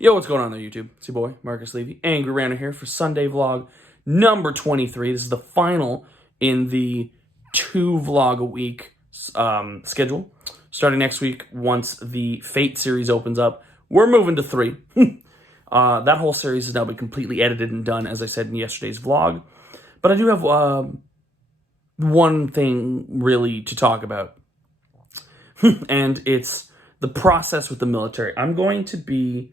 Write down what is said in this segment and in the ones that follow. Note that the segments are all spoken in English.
Yo, what's going on there, YouTube? It's your boy, Marcus Levy, Angry Random here for Sunday vlog number 23. This is the final in the 2 vlog-a-week schedule. Starting next week, once the Fate series opens up, we're moving to 3. That whole series has now been completely edited and done, as I said in yesterday's vlog. But I do have one thing really to talk about, and it's the process with the military. I'm going to be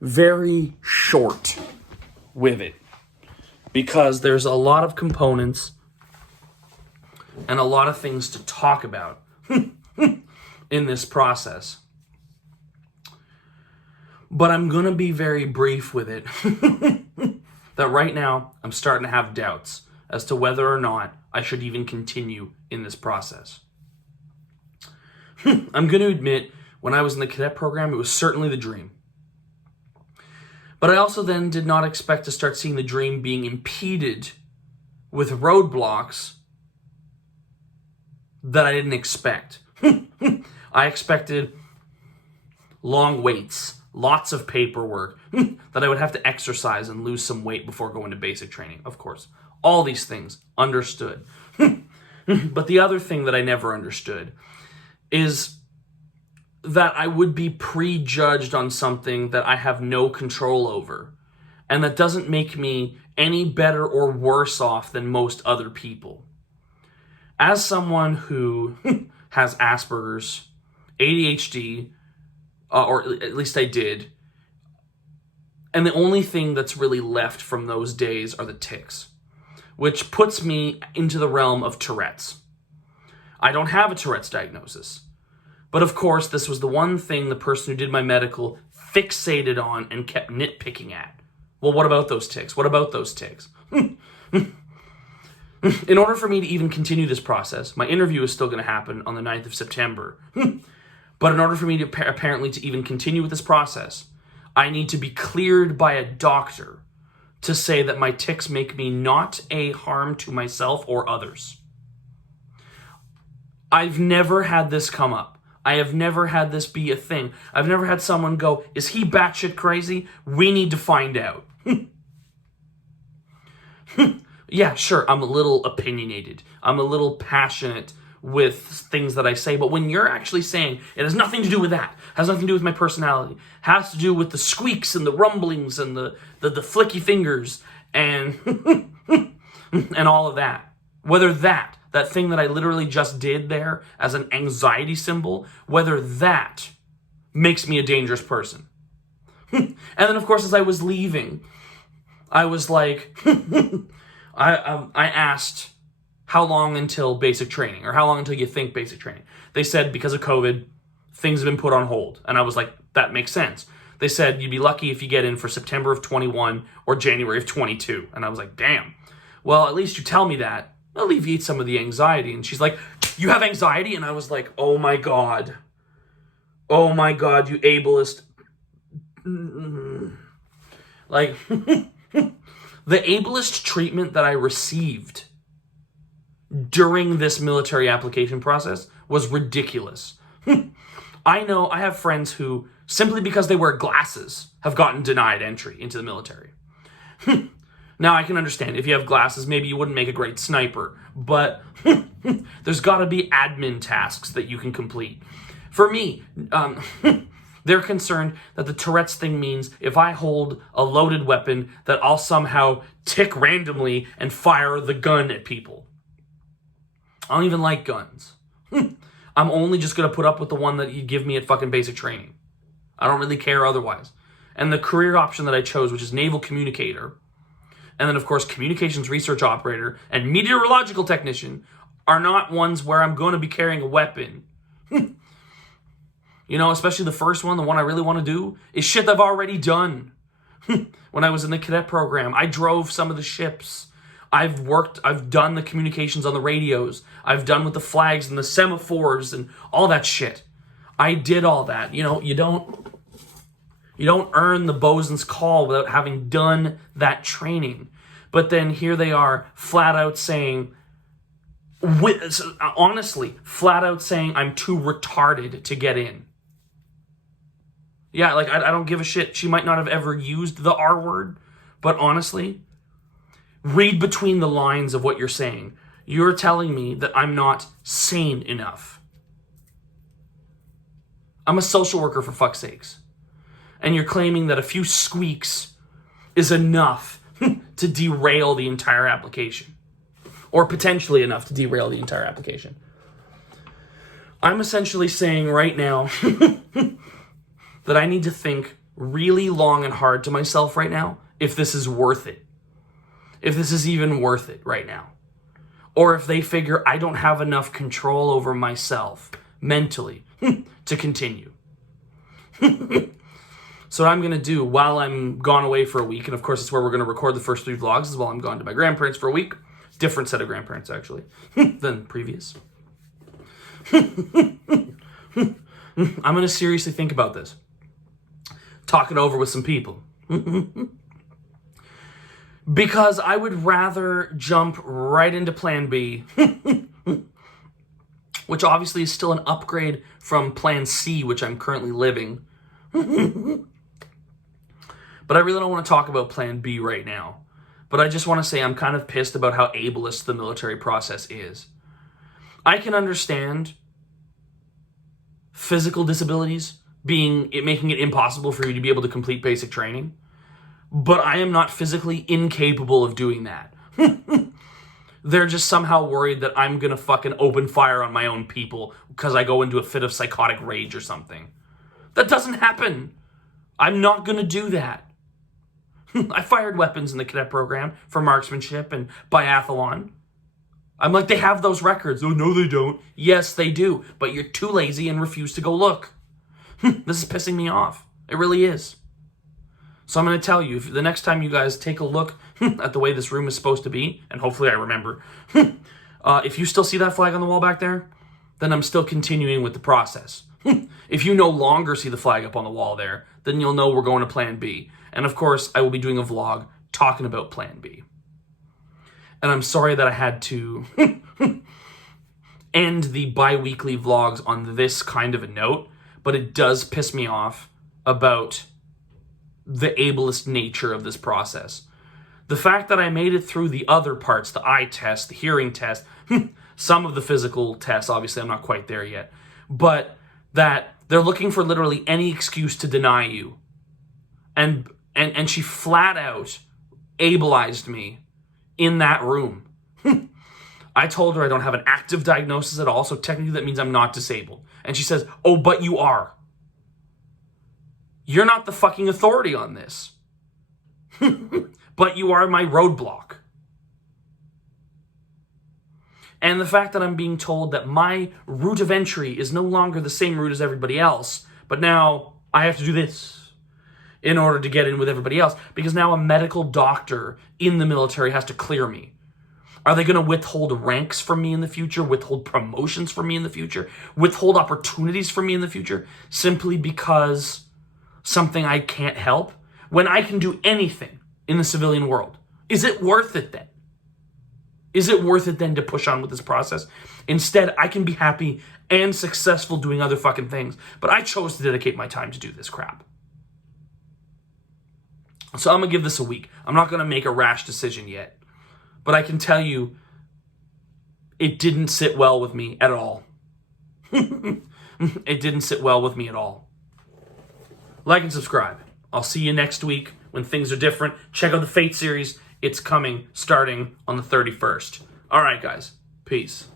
very short with it because there's a lot of components and a lot of things to talk about in this process. But I'm going to be very brief with it. That right now I'm starting to have doubts as to whether or not I should even continue in this process. I'm going to admit, when I was in the cadet program, it was certainly the dream. But I also then did not expect to start seeing the dream being impeded with roadblocks that I didn't expect. I expected long waits, lots of paperwork, that I would have to exercise and lose some weight before going to basic training, of course. All these things, understood. But the other thing that I never understood is that I would be prejudged on something that I have no control over, and that doesn't make me any better or worse off than most other people. As someone who has Asperger's, ADHD, or at least I did, and the only thing that's really left from those days are the tics, which puts me into the realm of Tourette's. I don't have a Tourette's diagnosis. But of course, this was the one thing the person who did my medical fixated on and kept nitpicking at. Well, what about those tics? What about those tics? In order for me to even continue this process, my interview is still going to happen on the 9th of September. But in order for me to apparently to even continue with this process, I need to be cleared by a doctor to say that my tics make me not a harm to myself or others. I've never had this come up. I have never had this be a thing. I've never had someone go, is he batshit crazy? We need to find out. Yeah, sure, I'm a little opinionated. I'm a little passionate with things that I say. But when you're actually saying it has nothing to do with that, has nothing to do with my personality, has to do with the squeaks and the rumblings and the flicky fingers and, and all of that. Whether that thing that I literally just did there as an anxiety symbol, whether that makes me a dangerous person. And then, of course, as I was leaving, I was like, I asked, how long until basic training? Or how long until you think basic training? They said, because of COVID, things have been put on hold. And I was like, that makes sense. They said, you'd be lucky if you get in for September of 21 or January of 22. And I was like, damn. Well, at least you tell me that. Alleviate some of the anxiety. And she's like, you have anxiety? And I was like, oh my God, you ableist. Like, the ableist treatment that I received during this military application process was ridiculous. I know I have friends who, simply because they wear glasses, have gotten denied entry into the military. Now, I can understand, if you have glasses, maybe you wouldn't make a great sniper, but there's got to be admin tasks that you can complete. For me, they're concerned that the Tourette's thing means if I hold a loaded weapon that I'll somehow tick randomly and fire the gun at people. I don't even like guns. I'm only just going to put up with the one that you give me at fucking basic training. I don't really care otherwise. And the career option that I chose, which is naval communicator, and then, of course, communications research operator and meteorological technician, are not ones where I'm going to be carrying a weapon. You know, especially the first one, the one I really want to do, is shit I've already done. When I was in the cadet program, I drove some of the ships. I've done the communications on the radios. I've done with the flags and the semaphores and all that shit. I did all that. You know, you don't earn the bosun's call without having done that training. But then here they are, flat out saying, honestly, flat out saying I'm too retarded to get in. Yeah, like, I don't give a shit. She might not have ever used the R word, but honestly, read between the lines of what you're saying. You're telling me that I'm not sane enough. I'm a social worker, for fuck's sakes. And you're claiming that a few squeaks is enough to derail the entire application. Or potentially enough to derail the entire application. I'm essentially saying right now that I need to think really long and hard to myself right now if this is worth it. If this is even worth it right now. Or if they figure I don't have enough control over myself mentally to continue. So what I'm going to do while I'm gone away for a week, and of course it's where we're going to record the first 3 vlogs, is while I'm gone to my grandparents for a week. Different set of grandparents, actually, than previous. I'm going to seriously think about this. Talk it over with some people. Because I would rather jump right into plan B, which obviously is still an upgrade from plan C, which I'm currently living. But I really don't want to talk about plan B right now. But I just want to say I'm kind of pissed about how ableist the military process is. I can understand physical disabilities making it impossible for you to be able to complete basic training. But I am not physically incapable of doing that. They're just somehow worried that I'm going to fucking open fire on my own people because I go into a fit of psychotic rage or something. That doesn't happen. I'm not going to do that. I fired weapons in the cadet program for marksmanship and biathlon. I'm like, they have those records. Oh, no, they don't. Yes, they do. But you're too lazy and refuse to go look. This is pissing me off. It really is. So I'm going to tell you, if the next time you guys take a look at the way this room is supposed to be, and hopefully I remember, if you still see that flag on the wall back there, then I'm still continuing with the process. If you no longer see the flag up on the wall there, then you'll know we're going to plan B. And of course, I will be doing a vlog talking about plan B. And I'm sorry that I had to end the bi-weekly vlogs on this kind of a note, but it does piss me off about the ableist nature of this process. The fact that I made it through the other parts, the eye test, the hearing test, some of the physical tests, obviously I'm not quite there yet, but that they're looking for literally any excuse to deny you. And she flat out ableized me in that room. I told her I don't have an active diagnosis at all, so technically that means I'm not disabled. And she says, oh, but you are. You're not the fucking authority on this. But you are my roadblock. And the fact that I'm being told that my route of entry is no longer the same route as everybody else, but now I have to do this in order to get in with everybody else, because now a medical doctor in the military has to clear me. Are they going to withhold ranks from me in the future, withhold promotions from me in the future, withhold opportunities from me in the future, simply because something I can't help, when I can do anything in the civilian world? Is it worth it then? Is it worth it then to push on with this process? Instead, I can be happy and successful doing other fucking things, but I chose to dedicate my time to do this crap. So I'm going to give this a week. I'm not going to make a rash decision yet, but I can tell you it didn't sit well with me at all. It didn't sit well with me at all. Like and subscribe. I'll see you next week when things are different. Check out the Fate series. It's coming starting on the 31st. All right, guys. Peace.